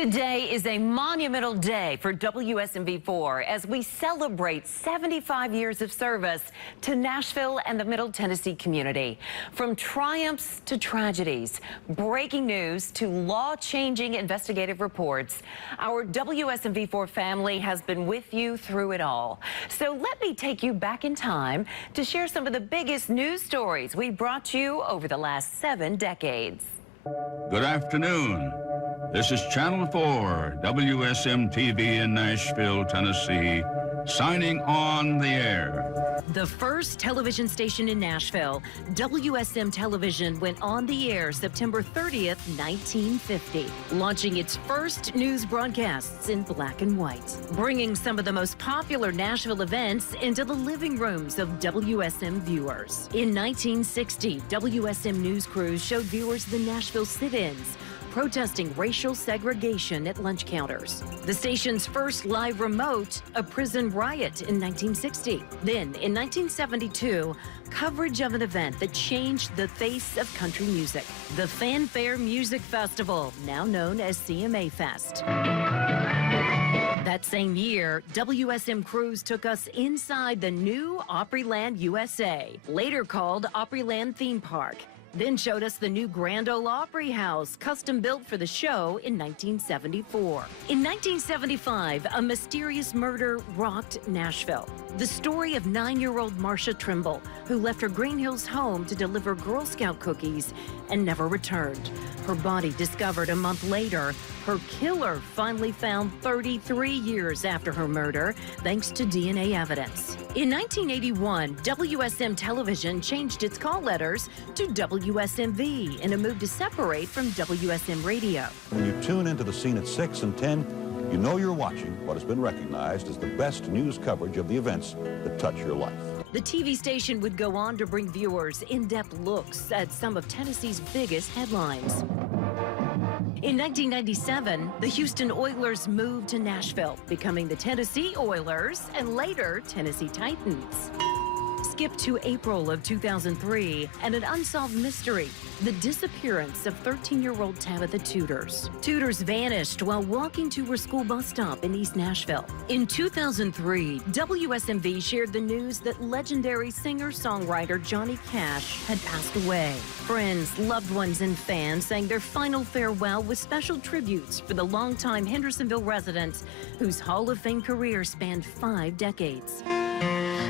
Today is a monumental day for WSMV4 as we celebrate 75 years of service to Nashville and the Middle Tennessee community. From triumphs to tragedies, breaking news to law-changing investigative reports, our WSMV4 family has been with you through it all. So let me take you back in time to share some of the biggest news stories we brought you over the last 7 decades. Good afternoon. This is Channel 4, WSMTV in Nashville, Tennessee, signing on the air. The first television station in Nashville, WSM Television, went on the air September 30th, 1950, launching its first news broadcasts in black and white, bringing some of the most popular Nashville events into the living rooms of WSM viewers. In 1960, WSM news crews showed viewers the Nashville sit-ins, protesting racial segregation at lunch counters. The station's first live remote, a prison riot in 1960. Then, in 1972, coverage of an event that changed the face of country music, the Fanfare Music Festival, now known as CMA Fest. That same year, WSM crews took us inside the new Opryland, USA, later called Opryland Theme Park. Then showed us the new Grand Ole Opry House, custom built for the show in 1974. In 1975, a mysterious murder rocked Nashville. The story of 9-year-old Marcia Trimble, who left her Green Hills home to deliver Girl Scout cookies and never returned. Her body discovered a month later. Her killer finally found 33 years after her murder, thanks to DNA evidence. In 1981, WSM Television changed its call letters to WSMV in a move to separate from WSM Radio. When you tune into the scene at 6 and 10, you know you're watching what has been recognized as the best news coverage of the events that touch your life. The TV station would go on to bring viewers in-depth looks at some of Tennessee's biggest headlines. In 1997, the Houston Oilers moved to Nashville, becoming the Tennessee Oilers and later Tennessee Titans. Skip to April of 2003 and an unsolved mystery, the disappearance of 13-year-old Tabitha Tudors. Tudors vanished while walking to her school bus stop in East Nashville. In 2003, WSMV shared the news that legendary singer-songwriter Johnny Cash had passed away. Friends, loved ones, and fans sang their final farewell with special tributes for the longtime Hendersonville resident whose Hall of Fame career spanned 5 decades.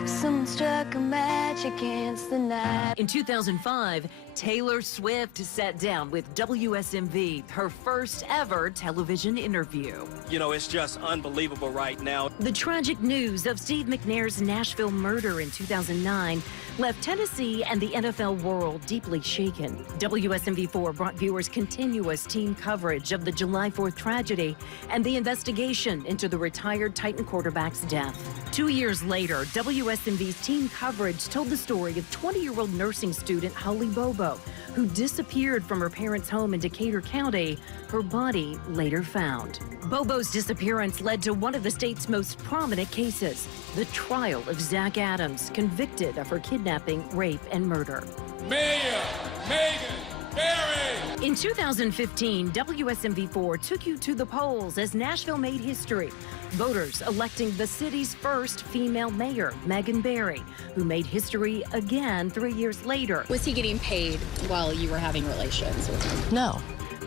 Someone struck a match against the night. In 2005, Taylor Swift sat down with WSMV, her first ever television interview. You know, it's just unbelievable right now. The tragic news of Steve McNair's Nashville murder in 2009 left Tennessee and the NFL world deeply shaken. WSMV4 brought viewers continuous team coverage of the July 4th tragedy and the investigation into the retired Titan quarterback's death. 2 years later, WSMV's team coverage told the story of 20-year-old nursing student Holly Bobo, who disappeared from her parents' home in Decatur County, her body later found. Bobo's disappearance led to one of the state's most prominent cases, the trial of Zach Adams, convicted of her kidnapping, rape, and murder. Mayor Megan Barry! In 2015, WSMV4 took you to the polls as Nashville made history. Voters electing the city's first female mayor, Megan Barry, who made history again 3 years later. Was he getting paid while you were having relations with him? No.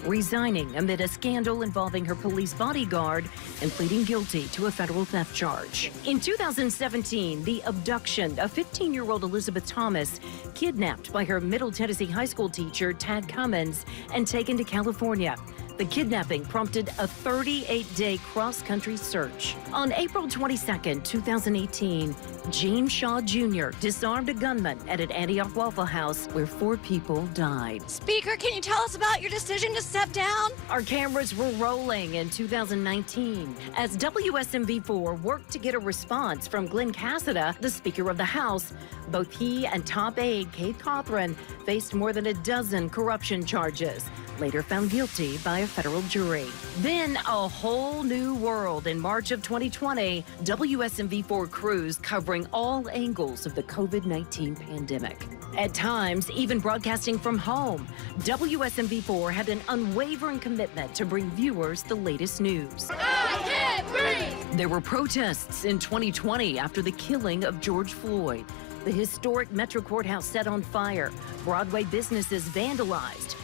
Resigning amid a scandal involving her police bodyguard and pleading guilty to a federal theft charge. In 2017, the abduction of 15-year-old Elizabeth Thomas, kidnapped by her Middle Tennessee high school teacher, Tad Cummins, and taken to California. The kidnapping prompted a 38-day cross-country search. On April 22, 2018, James Shaw Jr. disarmed a gunman at an Antioch Waffle House where 4 people died. Speaker, can you tell us about your decision to step down? Our cameras were rolling in 2019 as WSMV4 worked to get a response from Glenn Cassida, the Speaker of the House. Both he and top aide Keith Cothran faced more than a dozen corruption charges. later found guilty by a federal jury. Then a whole new world in March of 2020, WSMV4 crews covering all angles of the COVID-19 pandemic. At times, even broadcasting from home, WSMV4 had an unwavering commitment to bring viewers the latest news. I can't breathe! There were protests in 2020 after the killing of George Floyd. The historic Metro Courthouse set on fire, Broadway businesses vandalized.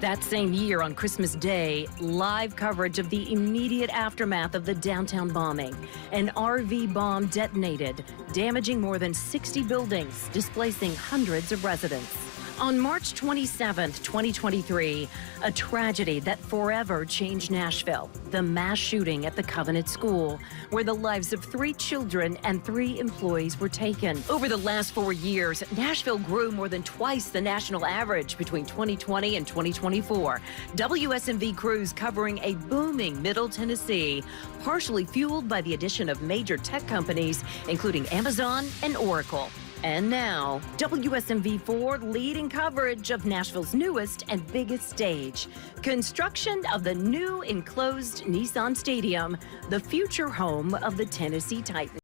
That same year on Christmas Day, live coverage of the immediate aftermath of the downtown bombing. An RV bomb detonated, damaging more than 60 buildings, displacing hundreds of residents. On March 27th, 2023, a tragedy that forever changed Nashville. The mass shooting at the Covenant School, where the lives of 3 children and 3 employees were taken. Over the last 4 years, Nashville grew more than twice the national average between 2020 and 2024. WSMV crews covering a booming Middle Tennessee, partially fueled by the addition of major tech companies, including Amazon and Oracle. And now, WSMV4 leading coverage of Nashville's newest and biggest stage. Construction of the new enclosed Nissan Stadium, the future home of the Tennessee Titans.